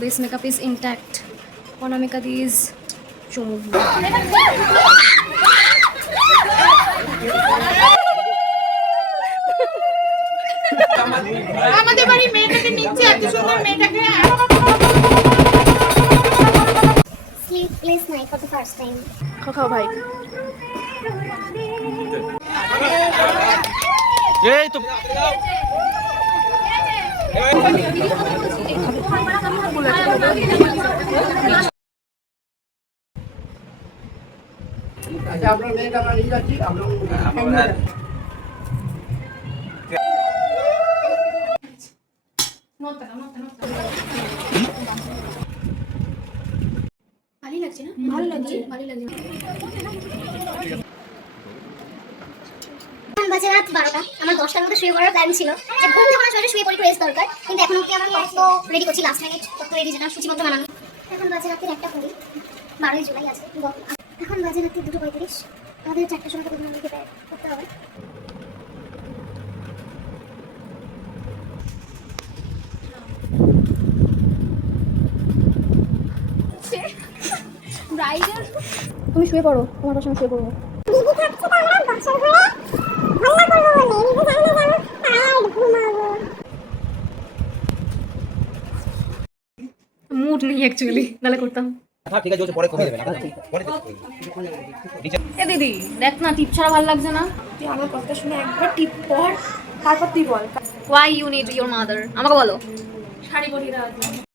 base makeup is intact. Anamika is chumuk. আমাদের বাড়ি মেয়েটাকে নিচে এত সুন্দর মেয়েটাকে sleepless night for the first time. খাও ভাই। এই তো अच्छा आप लोग नहीं करना नहीं जाती आप लोग ভালো লাগছে না? ভালো লাগছে। এখন বাজে রাত 12টা। আমার 10টার মধ্যে শুয়ে পড়ার প্ল্যান ছিল যে ঘুম যখন আসবে শুয়ে পড়ি, রেস্ট দরকার। কিন্তু এখন অবধি আমার কত রেডি করছি, লাস্ট মিনিট কত রেডি, যেটা সূচিবদ্ধ বানানো। এখন বাজে রাতের 1:20, 12ই জুলাই আছে। এখন বাজে রাতের 2:35। আমাদের 4টার সময় তো ঘুম থেকে করতে হবে। তুমি শুয়ে পড়ো, তোমার পাশে আমি শুয়ে পড়বো। মুড নেই অ্যাকচুয়ালি, নালে করতাম। হ্যাঁ ঠিক আছে, ওটা পরে কমিয়ে দেবেন পরে এ দিদি দেখ না, টিপ ছাড়া ভালো লাগছে না। তুই আমার কথা শুনে একবার টিপ পর, তারপর তুই বল। Why you need your mother? আমাকে বলো। শাড়ি পরিয়ে দেওয়ার জন্য।